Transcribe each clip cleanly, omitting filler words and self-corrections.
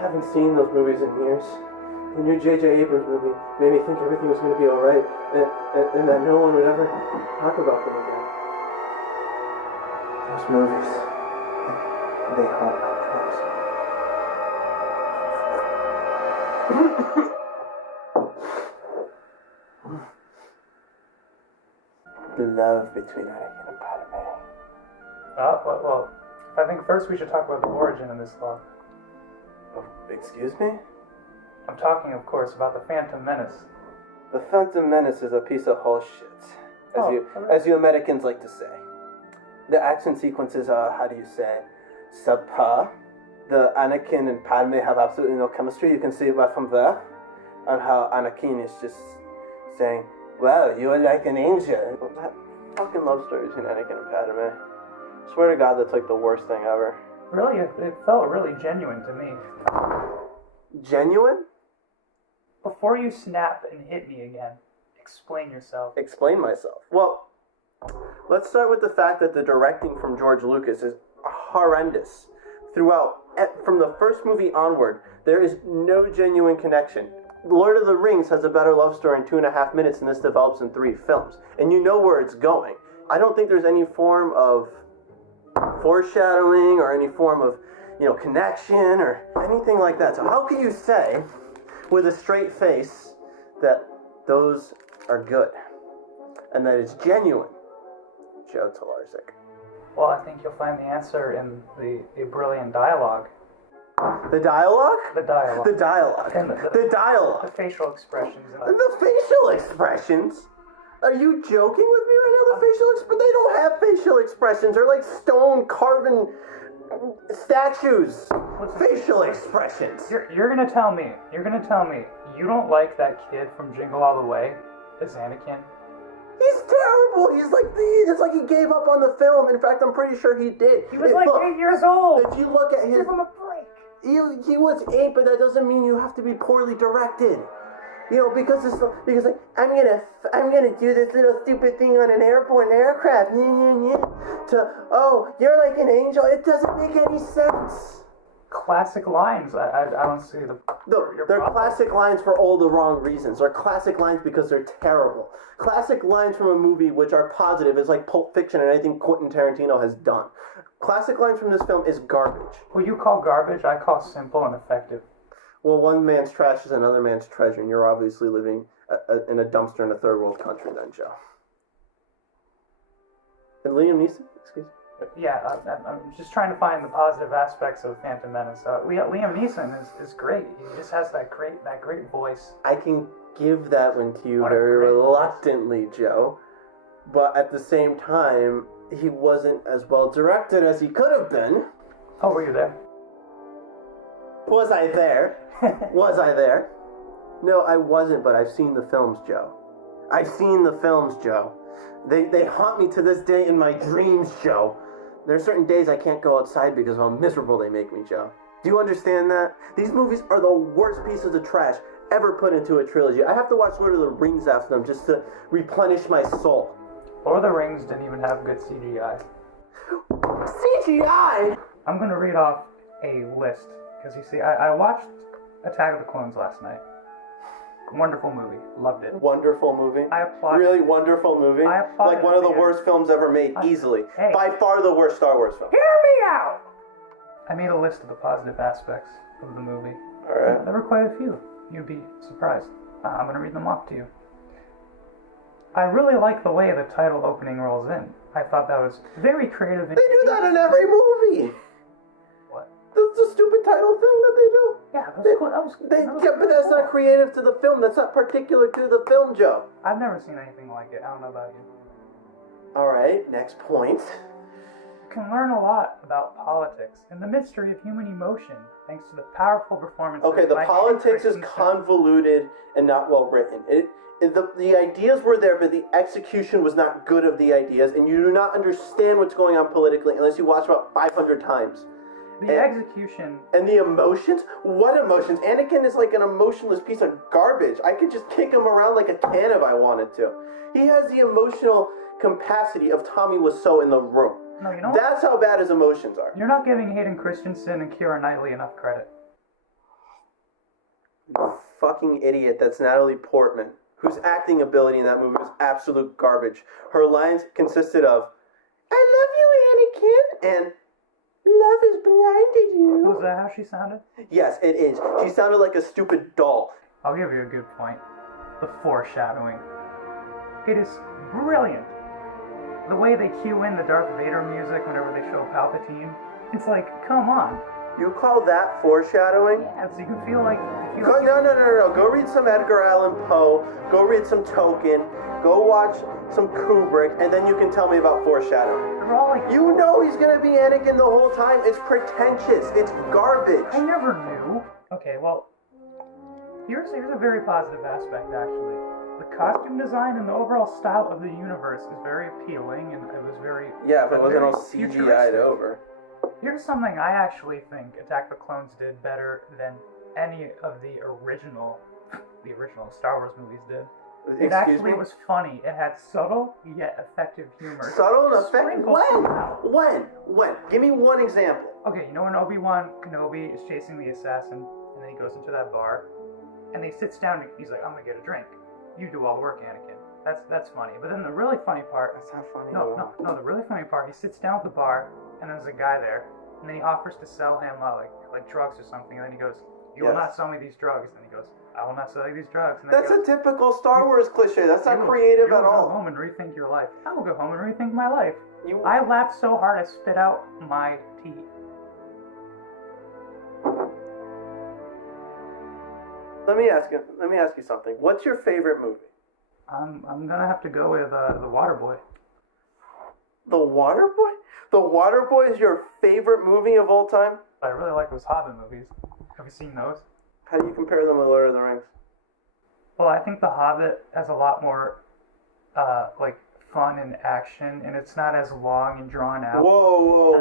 haven't seen those movies in years. The new J.J. Abrams movie made me think everything was going to be alright, and that no one would ever talk about them again. Those movies, they haunt my dreams. The love between Anakin and Padme. Well, I think first we should talk about the origin of this love. Oh, excuse me? I'm talking, of course, about the Phantom Menace. The Phantom Menace is a piece of horse shit, as you Americans like to say. The action sequences are, how do you say, subpar. The Anakin and Padme have absolutely no chemistry. You can see it right from there. And how Anakin is just saying, well, you're like an angel. That fucking love story between Anakin and Padme. Swear to God, that's like the worst thing ever. Really? It felt really genuine to me. Genuine? Before you snap and hit me again, explain yourself. Explain myself. Well, let's start with the fact that the directing from George Lucas is horrendous. Throughout, from the first movie onward, there is no genuine connection. Lord of the Rings has a better love story in 2.5 minutes, and this develops in 3 films. And you know where it's going. I don't think there's any form of foreshadowing or any form of, connection or anything like that. So how can you say, with a straight face, that those are good and that it's genuine? Joe Talarczyk. Well, I think you'll find the answer in the brilliant dialogue. The dialogue? The dialogue. The dialogue. And the dialogue. The facial expressions. The facial expressions? Are you joking with me right now? The facial expressions? They don't have facial expressions. They're like stone carven statues. Facial expressions. You're gonna tell me you don't like that kid from Jingle All the Way as Anakin? He's terrible. It's like he gave up on the film. In fact, I'm pretty sure he did. He was 8 years old. If you look at his... Give him a break. He was 8, but that doesn't mean you have to be poorly directed. Because I'm gonna do this little stupid thing on an aircraft. You're like an angel. It doesn't make any sense. Classic lines. I don't see the... They're classic lines for all the wrong reasons. They're classic lines because they're terrible. Classic lines from a movie which are positive is like Pulp Fiction and anything Quentin Tarantino has done. Classic lines from this film is garbage. What you call garbage, I call simple and effective. Well, one man's trash is another man's treasure, and you're obviously living in a dumpster in a third world country then, Joe. And Liam Neeson? Excuse me? Yeah, I'm just trying to find the positive aspects of Phantom Menace. Liam Neeson is great. He just has that great voice. I can give that one to you very reluctantly, Joe. But at the same time, he wasn't as well directed as he could have been. Oh, were you there? Was I there? Was I there? No, I wasn't, but I've seen the films, Joe. I've seen the films, Joe. They haunt me to this day in my dreams, Joe. There are certain days I can't go outside because of how miserable they make me, Joe. Do you understand that? These movies are the worst pieces of trash ever put into a trilogy. I have to watch Lord of the Rings after them just to replenish my soul. Lord of the Rings didn't even have good CGI. CGI? I'm going to read off a list. Because you see, I watched Attack of the Clones last night. Wonderful movie. Loved it. Wonderful movie? I applaud. Really wonderful movie? I applaud. Like one of the worst films ever made, easily. Hey. By far the worst Star Wars film. Hear me out! I made a list of the positive aspects of the movie. Alright. There were quite a few. You'd be surprised. I'm going to read them off to you. I really like the way the title opening rolls in. I thought that was very creative. They do that in every movie! What? That's the stupid title thing that they do. Yeah, that was cool. But that's not creative to the film. That's not particular to the film, Joe. I've never seen anything like it. I don't know about you. Alright, next point. You can learn a lot about politics and the mystery of human emotion thanks to the powerful performances. Okay, the politics is convoluted and not well written. The ideas were there, but the execution was not good of the ideas, and you do not understand what's going on politically unless you watch about 500 times. The execution. And the emotions? What emotions? Anakin is like an emotionless piece of garbage. I could just kick him around like a can if I wanted to. He has the emotional capacity of Tommy Wiseau in the room. No, you know That's how bad his emotions are. You're not giving Hayden Christensen and Keira Knightley enough credit. You fucking idiot. That's Natalie Portman, whose acting ability in that movie was absolute garbage. Her lines consisted of, "I love you, Anakin," and "Love has blinded you." Was that how she sounded? Yes, it is. She sounded like a stupid doll. I'll give you a good point. The foreshadowing. It is brilliant. The way they cue in the Darth Vader music whenever they show Palpatine. It's like, come on. You call that foreshadowing? Yeah, so you can feel like... No. Go read some Edgar Allan Poe. Go read some Tolkien. Go watch some Kubrick, and then you can tell me about foreshadowing. They're all like... You know he's gonna be Anakin the whole time. It's pretentious. It's garbage. I never knew. Okay, well, here's a very positive aspect, actually. The costume design and the overall style of the universe is very appealing, and it was very... Yeah, if it wasn't all futuristic. CGI'd over. Here's something I actually think Attack the Clones did better than any of the original Star Wars movies did. It actually was funny. It had subtle yet effective humor. Subtle and effective? Sprinkled throughout. When? Give me one example. Okay, you know when Obi-Wan Kenobi is chasing the assassin, and then he goes into that bar, and he sits down and he's like, "I'm gonna get a drink. You do all the work, Anakin." That's funny. But then the really funny part... That's not funny. No, the really funny part, he sits down at the bar, and there's a guy there, and then he offers to sell him like drugs or something, and then he goes, "You will not sell me these drugs." And he goes, "I will not sell you these drugs." And that's a typical Star Wars cliche. That's not creative at all. Go home and rethink your life. I will go home and rethink my life. I laughed so hard I spit out my teeth. Let me ask you something. What's your favorite movie? I'm gonna have to go with The Waterboy. The Waterboy? The Waterboy is your favorite movie of all time? I really like those Hobbit movies. Have you seen those? How do you compare them with Lord of the Rings? Well, I think The Hobbit has a lot more, like, fun and action, and it's not as long and drawn out. Whoa.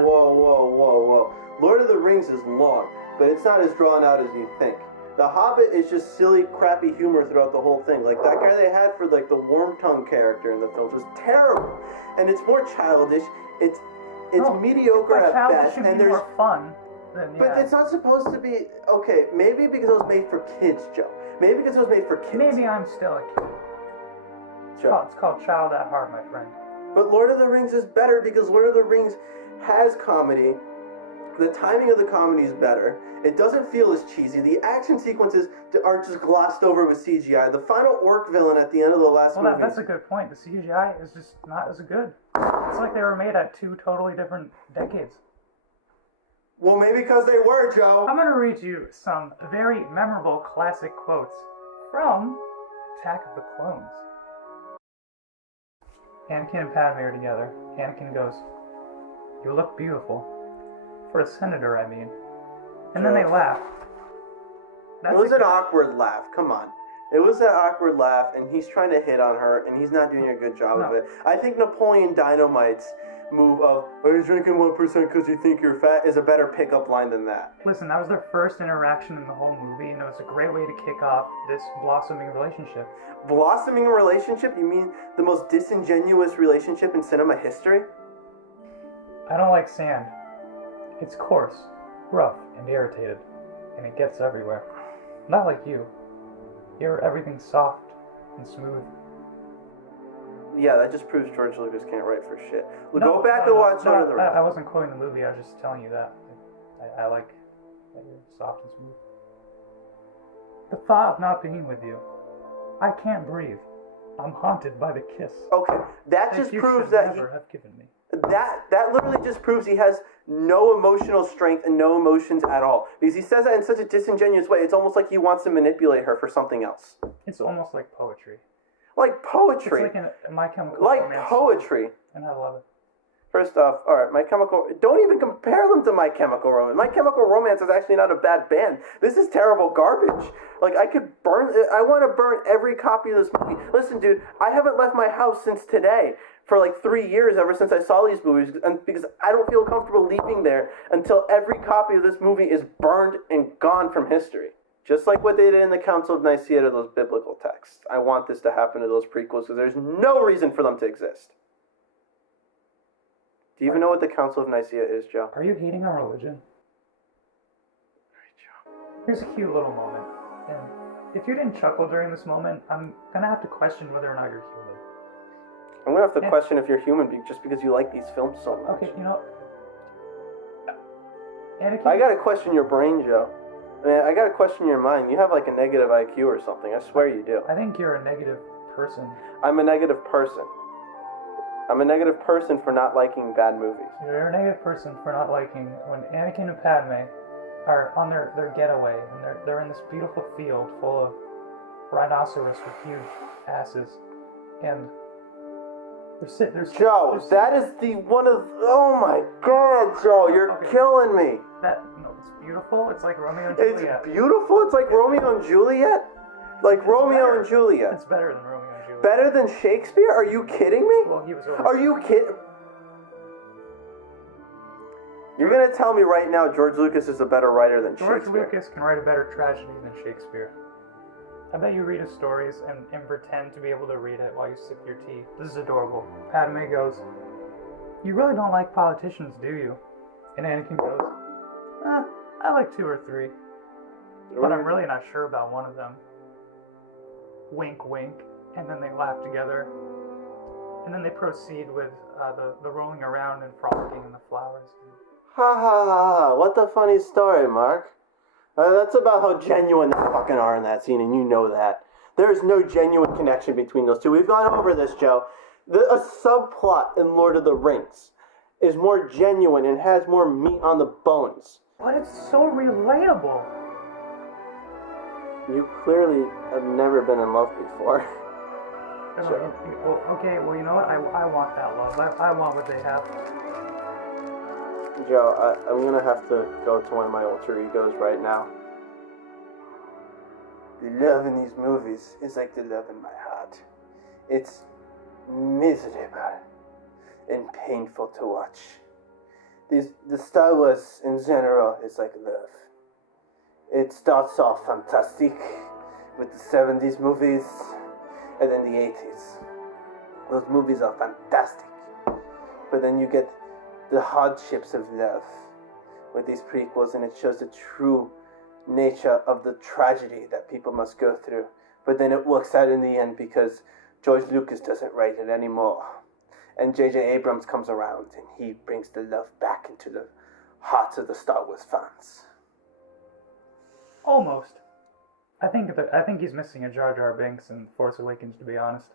Lord of the Rings is long, but it's not as drawn out as you think. The Hobbit is just silly, crappy humor throughout the whole thing. Like, that guy they had for, like, the Worm-tongue character in the films was terrible. And it's more childish. It's mediocre at best. And there's more fun. But it's not supposed to be... Okay, maybe because it was made for kids, Joe. Maybe because it was made for kids. Maybe I'm still a kid. It's called Child at Heart, my friend. But Lord of the Rings is better because Lord of the Rings has comedy. The timing of the comedy is better. It doesn't feel as cheesy. The action sequences are just glossed over with CGI. The final orc villain at the end of the last movie... Well, that's a good point. The CGI is just not as good. It's like they were made at two totally different decades. Well, maybe because they were, Joe. I'm going to read you some very memorable classic quotes from Attack of the Clones. Anakin and Padme are together. Anakin goes, "You look beautiful. For a senator, I mean." And then they laugh. It was an awkward laugh. Come on. It was that awkward laugh, and he's trying to hit on her, and he's not doing a good job of it. I think Napoleon Dynamite's move of, "Are you drinking 1% because you think you're fat?" is a better pickup line than that. Listen, that was their first interaction in the whole movie, and it was a great way to kick off this blossoming relationship. Blossoming relationship? You mean the most disingenuous relationship in cinema history? I don't like sand. It's coarse, rough, and irritated, and it gets everywhere. Not like you. You're everything soft and smooth. Yeah, that just proves George Lucas can't write for shit. Go back and watch Lord of the Rings. I wasn't quoting the movie, I was just telling you that. I like that you're soft and smooth. The thought of not being with you. I can't breathe. I'm haunted by the kiss. Okay, that just proves that never have given me. That literally just proves he has no emotional strength and no emotions at all. Because he says that in such a disingenuous way, it's almost like he wants to manipulate her for something else. It's almost like poetry. Like poetry. It's like My Chemical Like Romance poetry. Song, and I love it. First off, alright, don't even compare them to My Chemical Romance. My Chemical Romance is actually not a bad band. This is terrible garbage. Like, I want to burn every copy of this movie. Listen, dude, I haven't left my house since today. For like 3 years, ever since I saw these movies, and because I don't feel comfortable leaving there until every copy of this movie is burned and gone from history. Just like what they did in the Council of Nicaea to those biblical texts. I want this to happen to those prequels because there's no reason for them to exist. Do you even know what the Council of Nicaea is, Joe? Are you hating on religion? Here's a cute little moment in if you didn't chuckle during this moment, I'm gonna have to question whether or not you're human. I'm gonna have to question if you're human just because you like these films so much. Okay, you know. Anakin, I gotta question your brain, Joe. I mean, I gotta question your mind. You have like a negative IQ or something. I swear you do. I think you're a negative person. I'm a negative person. I'm a negative person for not liking bad movies. You're a negative person for not liking when Anakin and Padme are on their getaway and they're in this beautiful field full of rhinoceros with huge asses, and Joe, that is the one of. Oh my God, Joe, you're killing me. It's beautiful. It's like Romeo and Juliet. It's beautiful. It's like Romeo and Juliet. Like Romeo and Juliet. It's better than Romeo and Juliet. Better than Shakespeare? Are you kidding me? Well, he was. Are you kidding? You're gonna tell me right now George Lucas is a better writer than Shakespeare? George Lucas can write a better tragedy than Shakespeare. I bet you read his stories and pretend to be able to read it while you sip your tea. This is adorable. Padme goes, "You really don't like politicians, do you?" And Anakin goes, I like 2 or 3. But I'm really not sure about one of them. Wink, wink. And then they laugh together. And then they proceed with the rolling around and frolicking in the flowers. Ha ha ha ha. What a funny story, Mark. That's about how genuine they fucking are in that scene, and you know that. There is no genuine connection between those two. We've gone over this, Joe. A subplot in Lord of the Rings is more genuine and has more meat on the bones. But it's so relatable. You clearly have never been in love before. Sure. Well, you know what? I want that love. I want what they have. Joe, I'm gonna have to go to one of my alter egos right now. The love in these movies is like the love in my heart. It's miserable and painful to watch. The Star Wars in general is like love. It starts off fantastic with the 70s movies and then the 80s. Those movies are fantastic. But then you get the hardships of love with these prequels, and it shows the true nature of the tragedy that people must go through. But then it works out in the end because George Lucas doesn't write it anymore. And J.J. Abrams comes around and he brings the love back into the hearts of the Star Wars fans. Almost. I think he's missing a Jar Jar Binks in Force Awakens, to be honest.